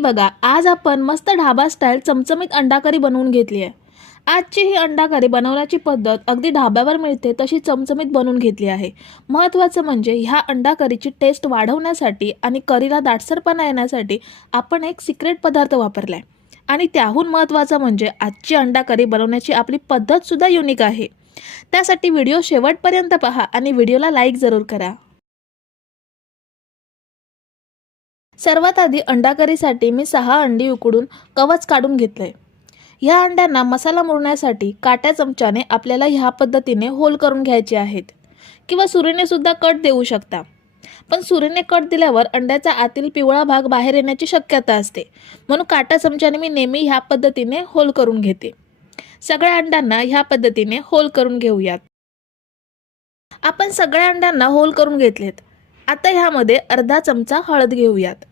बघा, आज आपण मस्त ढाबा स्टाईल चमचमीत अंडा करी बनवून घेतली आहे। आजची ही अंडा करी बनवण्याची पद्धत अगदी ढाब्यावर मिळते तशी चमचमीत बनवून घेतली आहे। महत्त्वाचं म्हणजे ह्या अंडा करीची टेस्ट वाढवण्यासाठी आणि करीला दाटसरपणा येण्यासाठी आपण एक सिक्रेट पदार्थ वापरलाय आणि त्याहून महत्त्वाचं म्हणजे आजची अंडा करी बनवण्याची आपली पद्धत सुद्धा युनिक आहे। त्यासाठी व्हिडिओ शेवटपर्यंत पहा आणि व्हिडिओला लाईक जरूर करा। सर्वात आधी अंडा करीसाठी मी 6 अंडी उकडून कवच काढून घेतले। या अंड्यांना मसाला मुरण्यासाठी काट्या चमच्याने आपल्याला ह्या पद्धतीने होल करून घ्यायचे आहेत किंवा सुरीने सुद्धा कट देऊ शकता। पण सुरीने कट दिल्यावर अंड्याचा आतील पिवळा भाग बाहेर येण्याची शक्यता असते, म्हणून काटा चमच्याने मी नेहमी ह्या पद्धतीने होल करून घेते। सगळ्या अंड्यांना ह्या पद्धतीने होल करून घेऊयात। आपण सगळ्या अंड्यांना होल करून घेतलेत। आता ह्यामध्ये अर्धा चमचा हळद घेऊयात,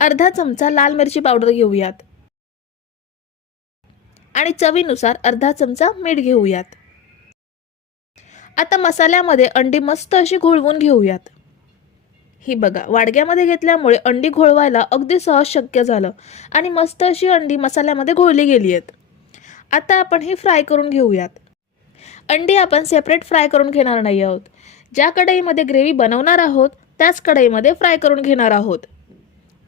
अर्धा चमचा लाल मिरची पावडर घेऊयात आणि चवीनुसार अर्धा चमचा मीठ घेऊयात। आता मसाल्यामध्ये अंडी मस्त अशी घोळवून घेऊयात। ही बघा, वाडग्यामध्ये घेतल्यामुळे अंडी घोळवायला अगदी सहज शक्य झालं आणि मस्त अशी अंडी मसाल्यामध्ये घोळली गेली आहेत। आता आपण ही फ्राय करून घेऊयात। अंडी आपण सेपरेट फ्राय करून घेणार नाही आहोत। ज्या कढईमध्ये ग्रेव्ही बनवणार आहोत त्याच कढईमध्ये फ्राय करून घेणार आहोत।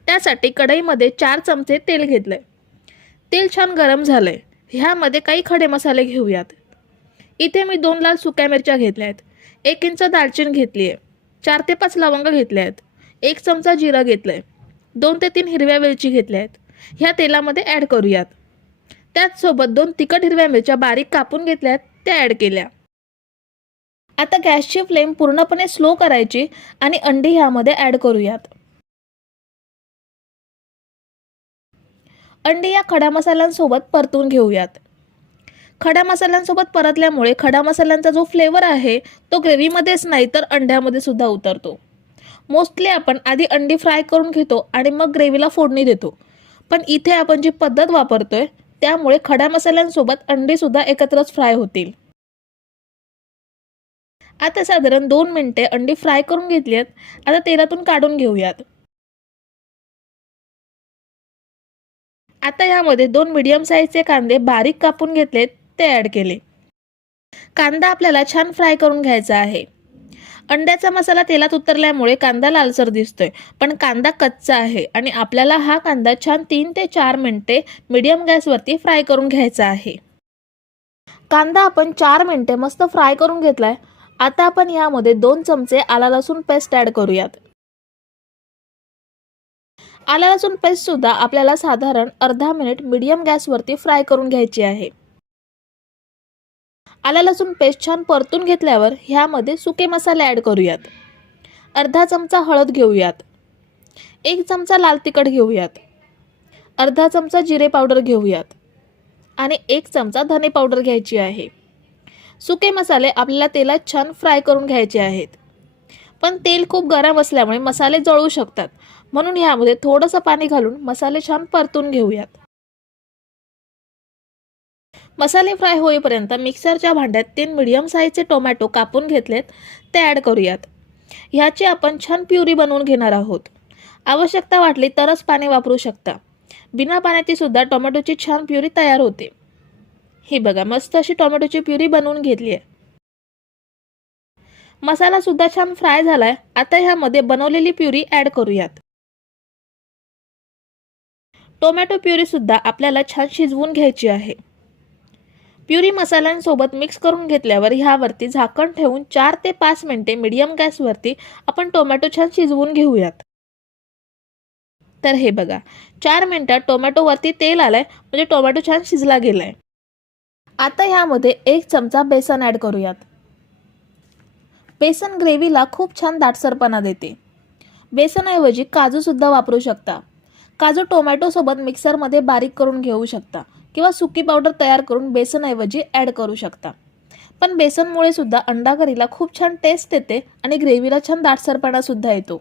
त्यासाठी कढईमध्ये 4 चमचे तेल घेतले। तेल छान गरम झालंय। ह्यामध्ये काही खडे मसाले घेऊयात। इथे मी 2 लाल सुक्या मिरच्या घेतल्या आहेत, 1 इंच दालचिनी घेतली आहे, 4 ते 5 लवंग घेतल्या आहेत, 1 चमचा जिरा घेतलंय, 2 ते 3 हिरव्या वेलची घेतल्या आहेत। ह्या तेलामध्ये ॲड करूयात। त्याचसोबत 2 तिखट हिरव्या मिरच्या बारीक कापून घेतल्या आहेत, त्या ॲड केल्या। आता गॅसची फ्लेम पूर्णपणे स्लो करायची आणि अंडी ह्यामध्ये ॲड करूयात। अंडी या खडा मसाल्यांसोबत परतून घेऊयात। खडा मसाल्यांसोबत परतल्यामुळे खडा मसाल्यांचा जो फ्लेवर आहे तो ग्रेव्हीमध्येच नाही तर अंड्यामध्ये सुद्धा उतरतो। मोस्टली आपण आधी अंडी फ्राय करून घेतो आणि मग ग्रेव्हीला फोडणी देतो, पण इथे आपण जी पद्धत वापरतोय त्यामुळे खडा मसाल्यांसोबत अंडी सुद्धा एकत्रच फ्राय होतील। आता साधारण 2 मिनिटे अंडी फ्राय करून घेतली आहेत। आता तेलातून काढून घेऊयात। आता यामध्ये 2 मीडियम साईजचे कांदे बारीक कापून घेतलेत, ते ॲड केले। कांदा आपल्याला छान फ्राय करून घ्यायचा आहे। अंड्याचा मसाला तेलात उतरल्यामुळे कांदा लालसर दिसतोय, पण कांदा कच्चा आहे आणि आपल्याला हा कांदा छान 3 ते 4 मिनिटे मीडियम गॅसवरती फ्राय करून घ्यायचा आहे। कांदा आपण 4 मिनिटे मस्त फ्राय करून घेतलाय। आता आपण यामध्ये 2 चमचे आला लसूण पेस्ट ॲड करूयात। आला लसूण पेस्ट सुद्धा आपल्याला साधारण अर्धा मिनिट मीडियम गॅसवरती फ्राय करून घ्यायची आहे। आला लसूण पेस्ट छान परतून घेतल्यावर ह्यामध्ये सुके मसाले ॲड करूयात। अर्धा चमचा हळद घेऊयात, 1 चमचा लाल तिखट घेऊयात, अर्धा चमचा जिरे पावडर घेऊयात आणि 1 चमचा धने पावडर घ्यायची आहे। सुके मसाले आपल्याला तेलात छान फ्राय करून घ्यायचे आहेत, पण तेल खूप गरम असल्यामुळे मसाले जळू शकतात, म्हणून ह्यामध्ये थोडंसं पाणी घालून मसाले छान परतून घेऊयात। मसाले फ्राय होईपर्यंत मिक्सरच्या भांड्यात 3 मीडियम साईजचे टोमॅटो कापून घेतलेत, ते ॲड करूयात। ह्याची आपण छान प्युरी बनवून घेणार आहोत। आवश्यकता वाटली तरच पाणी वापरू शकता। बिना पाण्याची सुद्धा टोमॅटोची छान प्युरी तयार होते। ही बघा, मस्त अशी टोमॅटोची प्युरी बनवून घेतली आहे। मसाला सुद्धा छान फ्राय झालाय। आता ह्यामध्ये बनवलेली प्युरी ॲड करूयात। टोमॅटो प्युरी सुद्धा आपल्याला छान शिजवून घ्यायची आहे। प्युरी मसाल्यांसोबत मिक्स करून घेतल्यावर ह्यावरती झाकण ठेवून 4 ते 5 मिनिटे मीडियम गॅसवरती आपण टोमॅटो छान शिजवून घेऊयात। तर हे बघा, 4 मिनिटात टोमॅटोवरती तेल आलंय, म्हणजे टोमॅटो छान शिजला गेलाय। आता ह्यामध्ये 1 चमचा बेसन ॲड करूयात। बेसन ग्रेव्हीला खूप छान दाटसरपणा देते। बेसनऐवजी काजू सुद्धा वापरू शकता। काजू टोमॅटो सोबत मिक्सरमध्ये बारीक करून घेऊ शकता किंवा सुकी पावडर तयार करून बेसनऐवजी ॲड करू शकता। पण बेसनमुळे सुद्धा अंडा करीला खूप छान टेस्ट येते आणि ग्रेव्हीला छान दाटसरपणा सुद्धा येतो।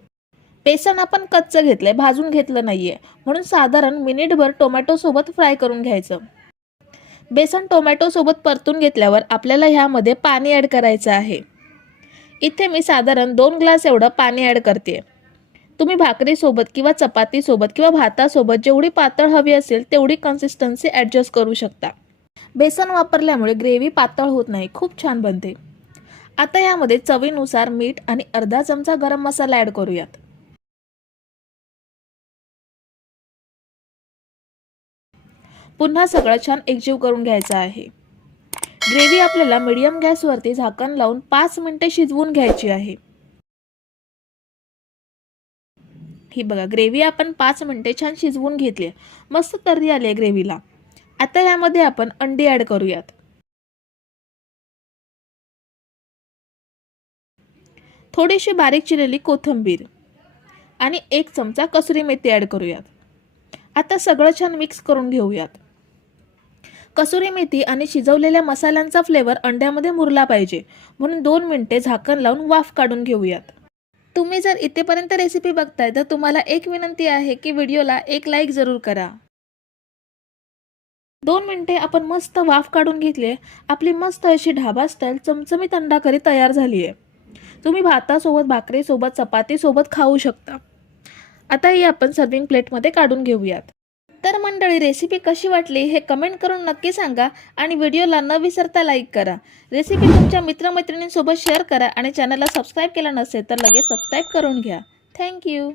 बेसन आपण कच्चं घेतलंय, भाजून घेतलं नाहीये, म्हणून साधारण मिनिटभर टोमॅटो सोबत फ्राय करून घ्यायचं। बेसन टोमॅटो सोबत परतून घेतल्यावर आपल्याला ह्यामध्ये पाणी ॲड करायचं आहे। इथे मी साधारण 2 ग्लास एवढं पाणी ॲड करते। तुम्ही भाकरीसोबत किंवा चपातीसोबत किंवा भातासोबत जेवढी पातळ हवी असेल तेवढी कन्सिस्टन्सी ॲडजस्ट करू शकता. बेसन वापरल्यामुळे ग्रेव्ही पातळ होत नाही, खूप छान बनते. आता यामध्ये चवीनुसार मीठ आणि अर्धा चमचा गरम मसाला ॲड करूयात. पुन्हा सगळं छान एकजीव करून घ्यायचं आहे. ग्रेव्ही आपल्याला मीडियम गॅसवरती झाकण लावून 5 मिनिटे शिजवून घ्यायची आहे. ही बघा, ग्रेव्ही आपण 5 मिनिटे छान शिजवून घेतली. मस्त तर्री आली आहे ग्रेव्हीला. आता यामध्ये आपण अंडी ॲड करूयात. थोडीशी बारीक चिरलेली कोथिंबीर आणि 1 चमचा कसुरी मेथी ॲड करूयात. आता सगळं छान मिक्स करून घेऊयात. कसुरी मेथी आणि शिजवलेल्या मसाल्यांचा फ्लेवर अंड्यामध्ये मुरला पाहिजे, म्हणून 2 मिनिटे झाकण लावून वाफ काढून घेऊयात. तुम्ही जर इथेपर्यंत रेसिपी बघताय तर तुम्हाला एक विनंती आहे की व्हिडिओला एक लाईक जरूर करा. 2 मिनिटे आपण मस्त वाफ काढून घेतली. आपली मस्त अशी ढाबा स्टाईल चमचमीत अंडा करी तयार झाली आहे. तुम्ही भातासोबत, भाकरीसोबत, चपातीसोबत खाऊ शकता. आता ही आपण सर्विंग प्लेटमध्ये काढून घेऊयात. तर मंडळी, रेसिपी कशी वाटली हे कमेंट करून नक्की सांगा आणि व्हिडिओला न विसरता लाईक करा. रेसिपी तुमच्या मित्रमैत्रिणींसोबत शेअर करा आणि चॅनलला सबस्क्राईब केलं नसेल तर लगेच सबस्क्राईब करून घ्या. थँक्यू.